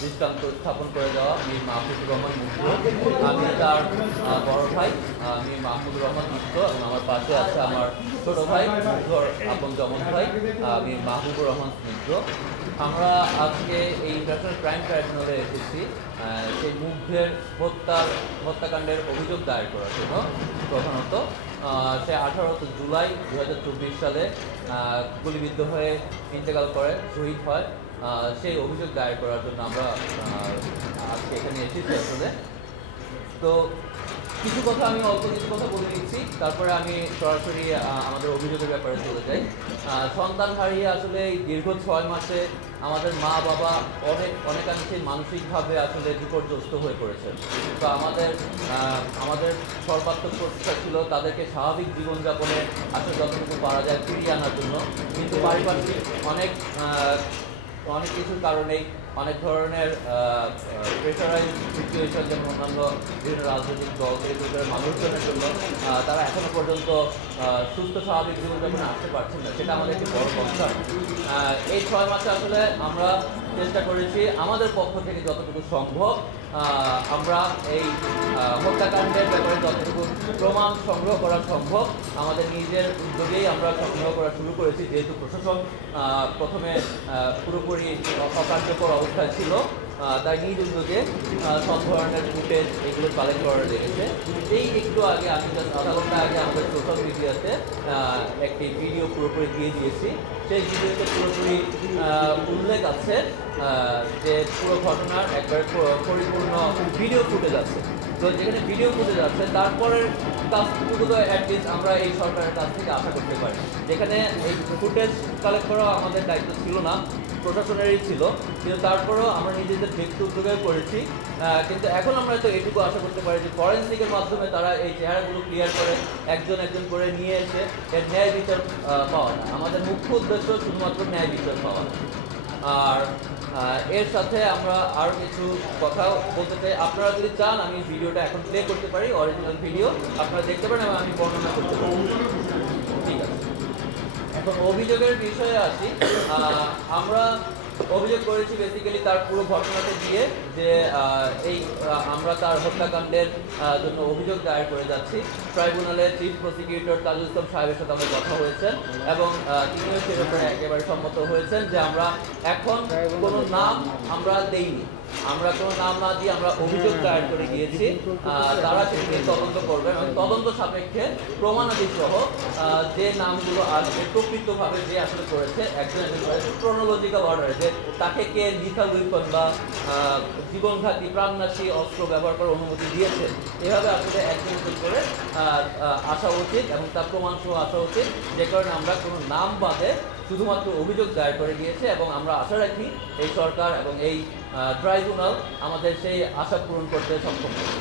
দৃষ্টান্ত স্থাপন করে দেওয়া মীর মাহফুজুর রহমান মুগ্ধ। আমি তার বড় ভাই মীর মাহমুদুর রহমান মুগ্ধ, এবং আমার পাশে আছে আমার ছোট ভাই মুগ্ধর আপন জমন ভাই মীর মাহবুবুর রহমান মুগ্ধ। আমরা আজকে এই ইন্টারন্যাশনাল ক্রাইম ট্রাইব্যুনালে এসেছি সেই মুগ্ধের হত্যাকাণ্ডের অভিযোগ দায়ের করার জন্য। প্রধানত সে 18 জুলাই 2024 সালে গুলিবিদ্ধ হয়ে ইন্তেকাল করে, শহীদ হয়। সেই অভিযোগ দায়ের করার জন্য আমরা আজকে এখানে এসেছি আসলে। তো অল্প কিছু কথা বলে দিচ্ছি, তারপরে আমি সরাসরি আমাদের অভিযোগের ব্যাপারে চলে যাই। সন্তান হারিয়ে আসলে দীর্ঘ 6 মাসে আমাদের মা বাবা অনেকাংশে মানসিকভাবে আসলে বিপর্যস্ত হয়ে পড়েছেন। তো আমাদের সর্বাত্মক প্রচেষ্টা ছিল তাদেরকে স্বাভাবিক জীবনযাপনে আসলে যতটুকু পারা যায় ফিরিয়ে আনার জন্য, কিন্তু পারিপার্শ্বিক অনেক কিছুর কারণেই অনেক ধরনের প্রেশারাইজ সিচুয়েশন, যেমন অন্যান্য বিভিন্ন রাজনৈতিক দল এগুলোর মানুষজনের জন্য তারা এখনো পর্যন্ত সুস্থ স্বাভাবিক জীবনযাপনে আসতে পারছেন না। সেটা আমাদের একটি বড় কনসার্ন। এই 6 মাসে আসলে আমরা চেষ্টা করেছি আমাদের পক্ষ থেকে যতটুকু সম্ভব আমরা এই হত্যাকাণ্ডের ব্যাপারে যতটুকু প্রমাণ সংগ্রহ করা সম্ভব আমাদের নিজের উদ্যোগেই আমরা সংগ্রহ করা শুরু করেছি, যেহেতু প্রশাসন প্রথমে পুরোপুরি অকার্যকর অবস্থায় ছিল। তাই নিজ উদ্যোগে সব ধরনের ফুটেজ এগুলো কালেক্ট করা লেগেছে। এই একটু আগে আমি আধা ঘন্টা আগে আমাদের সোশ্যাল মিডিয়াতে একটি ভিডিও পুরোপুরি দিয়ে দিয়েছি। সেই ভিডিওতে পুরোপুরি উল্লেখ আছে যে পুরো ঘটনার একবারে পরিপূর্ণ ভিডিও ফুটেজ আছে। তো যেখানে ভিডিও ফুটেজ আছে তারপরের কাজটুকু তো অ্যাটলিস্ট আমরা এই সরকারের কাছ থেকে আশা করতে পারি। যেখানে এই ফুটেজ কালেক্ট করা আমাদের দায়িত্ব ছিল না, প্রশাসনেরই ছিল, কিন্তু তারপরেও আমরা নিজেদের ব্যক্তি উদ্যোগে করেছি। কিন্তু এখন আমরা তো এটুকু আশা করতে পারি যে ফরেন্সিকের মাধ্যমে তারা এই চেহারাগুলো ক্লিয়ার করে একজন একজন করে নিয়ে এসে এর ন্যায় বিচার পাওয়া না। আমাদের মুখ্য উদ্দেশ্য শুধুমাত্র ন্যায় বিচার পাওয়া। আর এর সাথে আমরা আরও কিছু কথা বলতে চাই। আপনারা যদি চান আমি ভিডিওটা এখন প্লে করতে পারি, অরিজিনাল ভিডিও আপনারা দেখতে পারেন এবং আমি বর্ণনা করতে পারি। ঠিক আছে, এখন অভিযোগের বিষয়ে আসি। আমরা অভিযোগ করেছি বেসিক্যালি তার পুরো ঘটনাতে দিয়ে যে আমরা তার হত্যাকাণ্ডের জন্য অভিযোগ দায়ের করে যাচ্ছি। ট্রাইব্যুনালে চিফ প্রসিকিউটর তাজুল ইসলাম সাহেবের সাথে আমাদের কথা হয়েছেন এবং তিনিও সে ব্যাপারে একেবারে সম্মত হয়েছেন যে আমরা এখন কোনো নাম আমরা দেইনি, আমরা কোনো নাম না দিয়ে আমরা অভিযোগ দায়ের করে গিয়েছি। তারা সেটি তদন্ত করবেন এবং তদন্ত সাপেক্ষে প্রমাণাদি সহ যে নামগুলো আসবে প্রকৃতভাবে যে আসলে করেছে একজন ক্রোনোলজিক্যাল অর্ডারে, যে তাকে কে লিথাল উইপন বা জীবনঘাতী প্রাণনাশী অস্ত্র ব্যবহার করার অনুমতি দিয়েছে, এভাবে আসলে একজন একজন করে আসা উচিত এবং তার প্রমাণ সহ আসা উচিত। যে কারণে আমরা কোনো নাম বাদে শুধুমাত্র অভিযোগ দায়ের করে গিয়েছে এবং আমরা আশা রাখি এই সরকার এবং এই ট্রাইব্যুনাল আমাদের সেই আশা পূরণ করতে সক্ষম হবে।